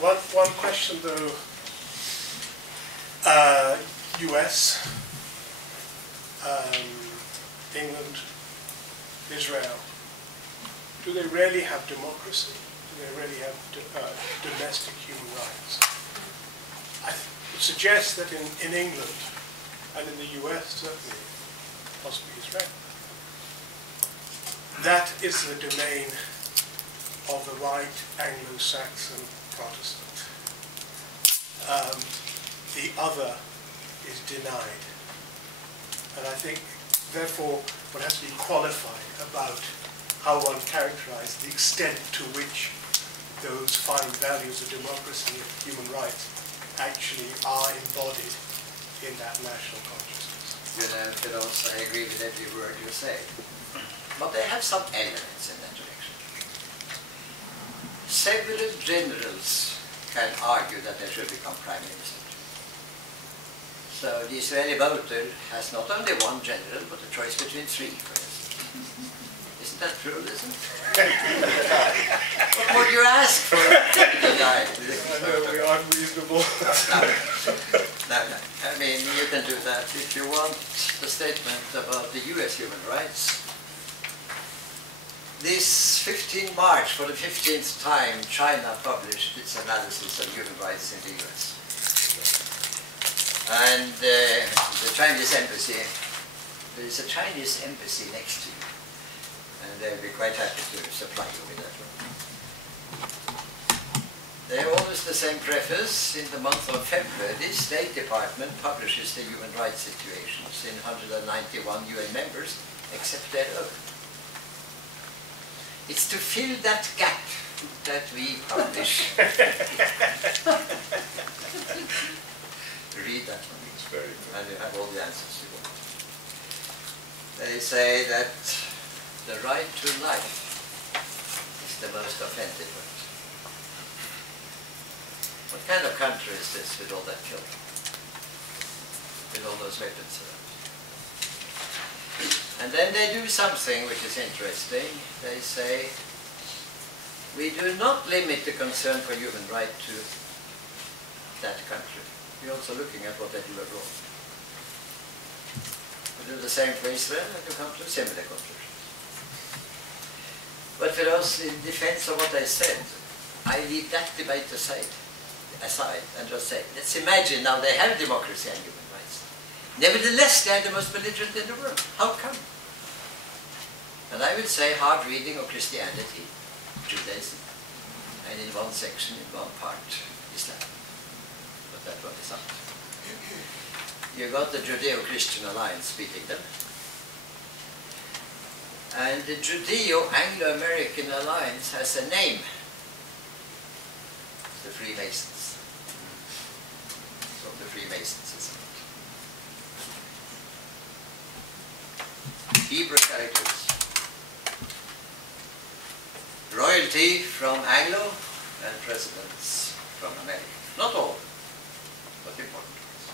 One question though, US, England, Israel, do they really have democracy? Do they really have domestic human rights? I would suggest that in England and in the US, certainly, possibly Israel, that is the domain of the white Anglo-Saxon Protestant. The other is denied. And I think, therefore, one has to be qualified about how one characterizes the extent to which those fine values of democracy and human rights actually are embodied in that national consciousness. But also I agree with every word you say. But they have some elements in that direction. Several generals can argue that they should become prime minister. So the Israeli voter has not only one general, but a choice between three, for instance. Isn't that pluralism? What more do you ask for a typical guy? I know we are unreasonable. No. I mean, you can do that if you want the statement about the US human rights. This 15 March, for the 15th time, China published its analysis of human rights in the US. And the Chinese embassy, there is a Chinese embassy next to you. And they'll be quite happy to supply you with that one. They have always the same preface. In the month of February, the State Department publishes the human rights situations in 191 UN members, except their own. It's to fill that gap that we publish. Read that one. It's very good. And you have all the answers you want. They say that the right to life is the most offensive right. What kind of country is this with all that killing? With all those weapons around? And then they do something which is interesting. They say, we do not limit the concern for human rights to that country. We're also looking at what they do abroad. We do the same for Israel and you come to similar conclusions. But for us, in defense of what I said, I leave that debate aside and just say, let's imagine now they have democracy and human rights. Nevertheless, they are the most belligerent in the world. How come? And I would say hard reading of Christianity, Judaism, and in one section, in one part, Islam. But that one is out. You got the Judeo-Christian Alliance beating them. And the Judeo-Anglo-American Alliance has a name. It's the Freemasons. So the Freemasons is it. Hebrew characters. Royalty from Anglo and presidents from America. Not all, but important ones.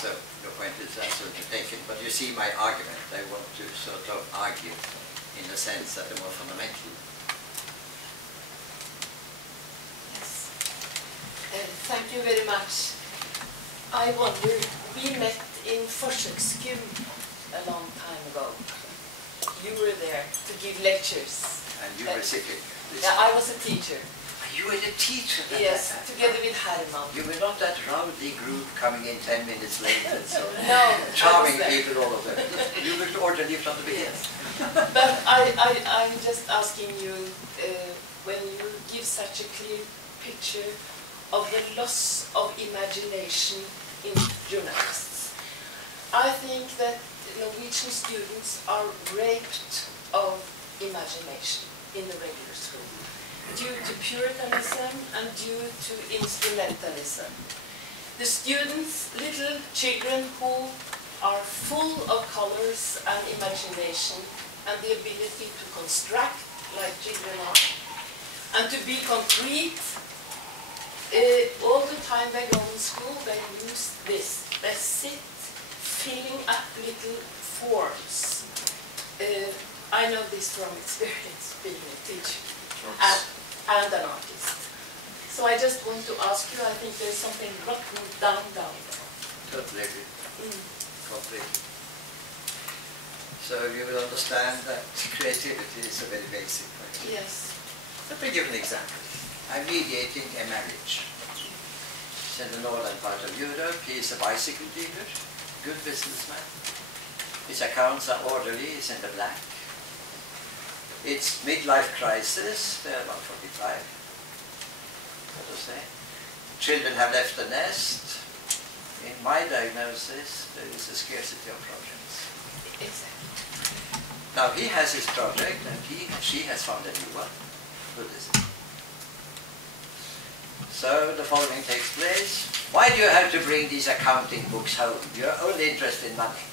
So, your point is absolutely taken, but you see my argument. I want to sort of argue in the sense that the more fundamental. Yes. Thank you very much. I wonder, we met in Forsøksgym a long time ago. You were there to give lectures. And you were sitting. Yeah, I was a teacher. You were the teacher. Yes, together with Herman. You were not that rowdy group coming in 10 minutes late and so No. charming people, all of them. You looked orderly from the beginning. Yes. But I'm just asking you, when you give such a clear picture of the loss of imagination in journalists, I think that Norwegian students are raped of imagination in the regular school due to Puritanism and due to instrumentalism. The students, little children who are full of colors and imagination and the ability to construct like children are and to be concrete, all the time they go in school they use this. They sit filling up little forms. I know this from experience being a teacher. and an artist. So I just want to ask you, I think there's something rotten down there. Totally agree. Completely. So you will understand that creativity is a very basic thing. Yes. Let me give an example. I'm mediating a marriage. It's in the northern part of Europe. He is a bicycle dealer, good businessman. His accounts are orderly, he's in the black. It's midlife crisis, they're about 45. What to say? Children have left the nest. In my diagnosis, there is a scarcity of projects. Exactly. Now he has his project and she has found a new one, Buddhism. So the following takes place. Why do you have to bring these accounting books home? You're only interested in money.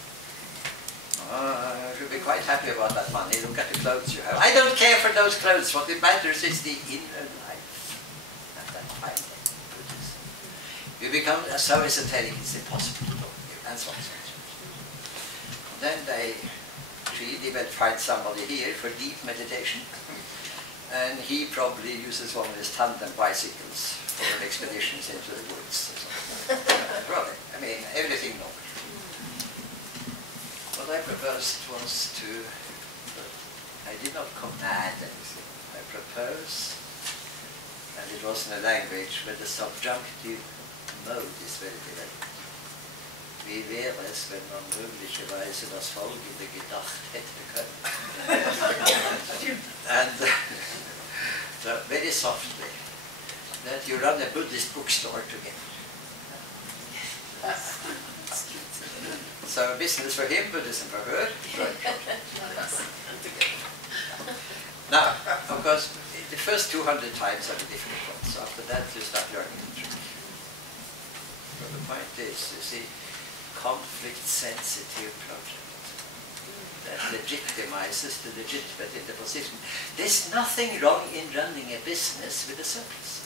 You should be quite happy about that money. Look at the clothes you have. I don't care for those clothes. What matters is the inner life. And that I Buddhism. You become so esoteric, it's impossible to talk to you, and so on. Then she will find somebody here for deep meditation. And he probably uses one of his tandem bicycles for expeditions into the woods. Probably. I mean, everything normal. What I proposed was I did not command anything. I proposed, and it was in a language where the subjunctive mode is very developed. Wie wäre es, wenn man möglicherweise das Folgende gedacht hätte können? And so very softly, that you run a Buddhist bookstore together. So business for him, Buddhism for her. Now, of course, the first 200 times are the difficult ones. So after that, you start learning the trick. But the point is, you see, conflict-sensitive project that legitimizes the legitimate in the position. There's nothing wrong in running a business with a surplus.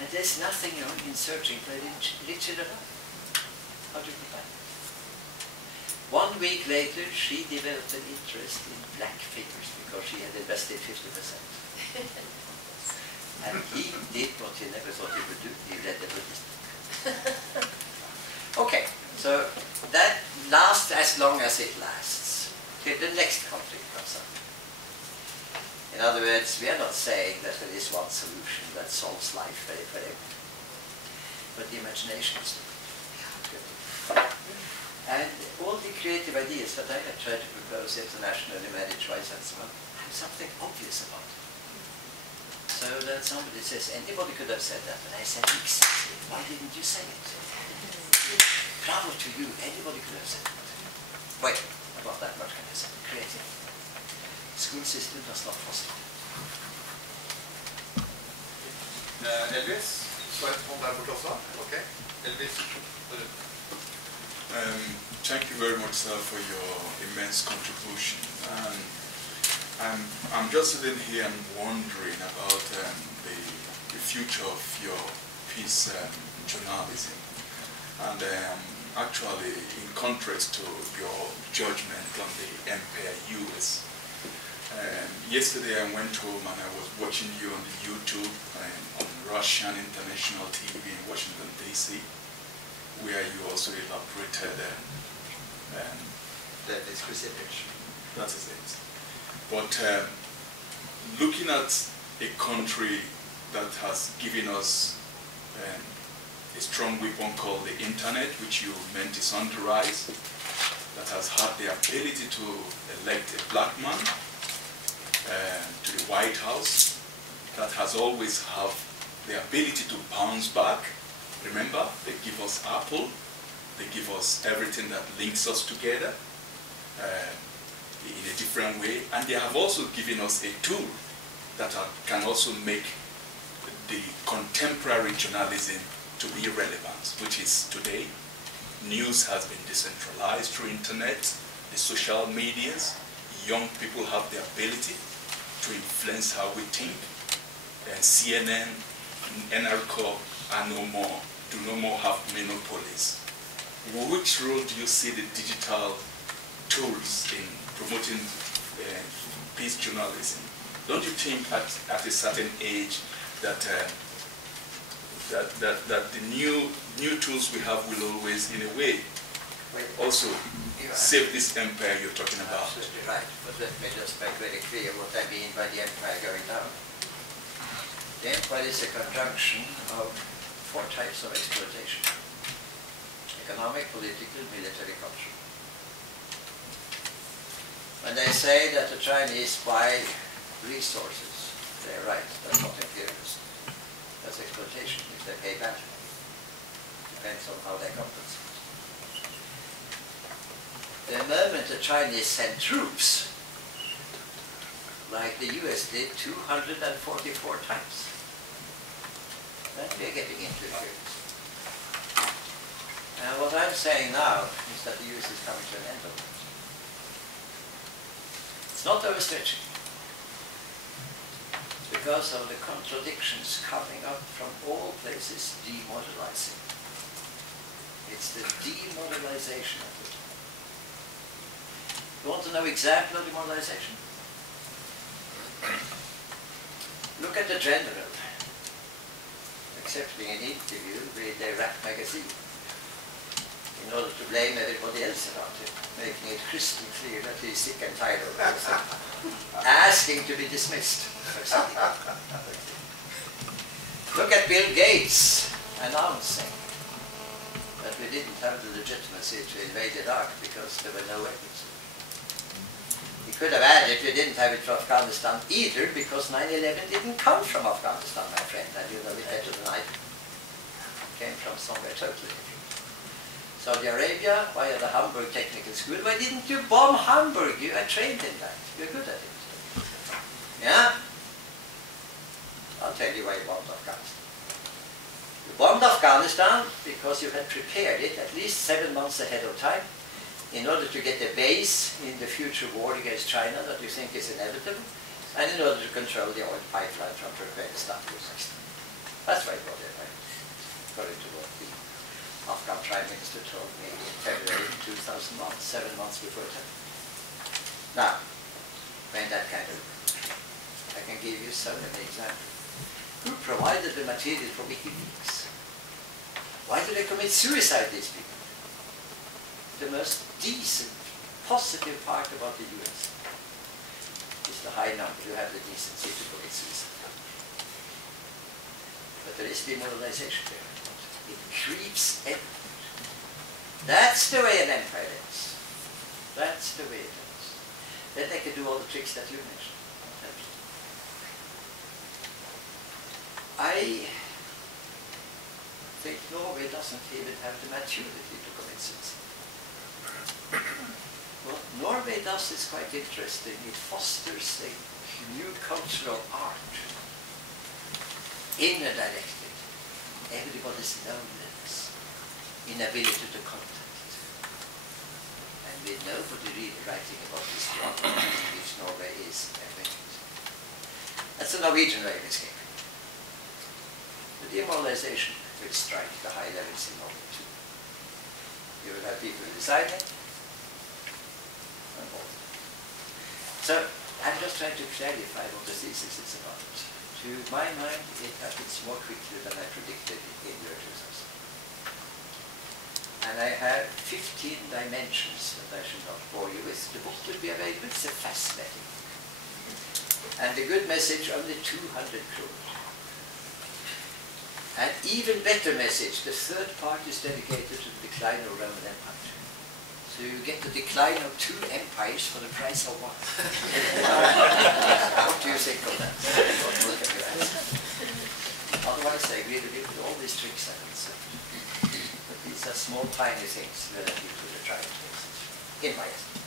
And there's nothing wrong in searching for a richer life. How do you put that? 1 week later, she developed an interest in black figures because she had invested 50%. And he did what he never thought he would do. He read the Buddhist book. Okay, so that lasts as long as it lasts. Okay, the next conflict comes up. In other words, we are not saying that there is one solution that solves life for everyone. But the imagination is good. And all the creative ideas that I have tried to propose internationally, marriage-wise and so on, have something obvious about it. So that somebody says, anybody could have said that, and I said, exactly, why didn't you say it? Bravo to you, anybody could have said that. Wait, about that much can I say? Creative. School system does not foster it. Elvis, så ett från där borta också. Okej. Elvis. Thank you very much, sir, for your immense contribution. I'm just sitting here and wondering about the future of your peace journalism. And actually, in contrast to your judgment on the Empire US. Yesterday I went home and I was watching you on the YouTube on Russian International TV in Washington, D.C., where you also elaborated That is specific. that is it. But looking at a country that has given us a strong weapon called the internet, which you meant is on the rise, that has had the ability to elect a black man to the White House, that has always have the ability to bounce back. Remember, they give us Apple, they give us everything that links us together in a different way, and they have also given us a tool that can also make the contemporary journalism to be relevant, which is today. News has been decentralized through internet, the social medias. Young people have the ability to influence how we think. And CNN, NRK are do no more have monopolies. Which role do you see the digital tools in promoting peace journalism don't you think at a certain age that that the new tools we have will always, in a way, also save this empire you're talking about? Absolutely right. But let me just make very clear what I mean by the empire going down. The empire is a conjunction of 4 types of exploitation: economic, political, military, cultural. When they say that the Chinese buy resources, they're right. That's not imperialism. That's exploitation if they pay back. Depends on how they compensate. The moment the Chinese send troops, like the US did 244 times, then we're getting into imperialism. And what I'm saying now is that the US is coming to an end of it. It's not overstretching. Because of the contradictions coming up from all places demoralizing. It's the demoralization of it. You want to know example of demoralization? Look at the general accepting an interview with a rap magazine in order to blame everybody else around him, making it crystal clear that he's sick and tired of it, asking to be dismissed. Look at Bill Gates announcing that we didn't have the legitimacy to invade Iraq because there were no weapons. He could have added we didn't have it for Afghanistan either because 9/11 didn't come from Afghanistan, my friend, and you know it better than I do. It came from somewhere totally different. Saudi Arabia, via the Hamburg Technical School. Why didn't you bomb Hamburg? You are trained in that. You're good at it. Yeah? I'll tell you why you bombed Afghanistan. You bombed Afghanistan because you had prepared it at least 7 months ahead of time in order to get a base in the future war against China that you think is inevitable, and in order to control the oil pipeline from Turkmenistan to Pakistan. That's why you got it, right? According to what the Afghan Prime Minister told me in February 2001, 7 months before it happened. Now, when that kind of, I can give you so many examples. Who provided the material for WikiLeaks? Why do they commit suicide, these people? The most decent, positive part about the US is the high number who have the decency to commit suicide. But there is demoralization there. It creeps everywhere. That's the way an empire is. That's the way it is. Then they can do all the tricks that you mentioned. I think Norway doesn't even have the maturity to commit suicide. What Norway does is quite interesting. It fosters a new culture of art, inner-directed. Everybody's loneliness, inability to contact. And with nobody really writing about this drama, which Norway is admitted. That's a Norwegian way of escaping. The demoralization will strike the high levels in Norway too. You will have people deciding and all. So I'm just trying to clarify what the thesis is about. To my mind, it happens more quickly than I predicted in year 2000. And I have 15 dimensions that I should not bore you with. The book will be available. It's a fascinating book. And the good message, only 200 crore. An even better message, the third part is dedicated to the decline of Roman Empire. So you get the decline of 2 empires for the price of 1. What do you think of that? What can you answer? Otherwise, I agree with you with all these tricks I concerned. But these are small, tiny things relative to the giant message, in my estimate.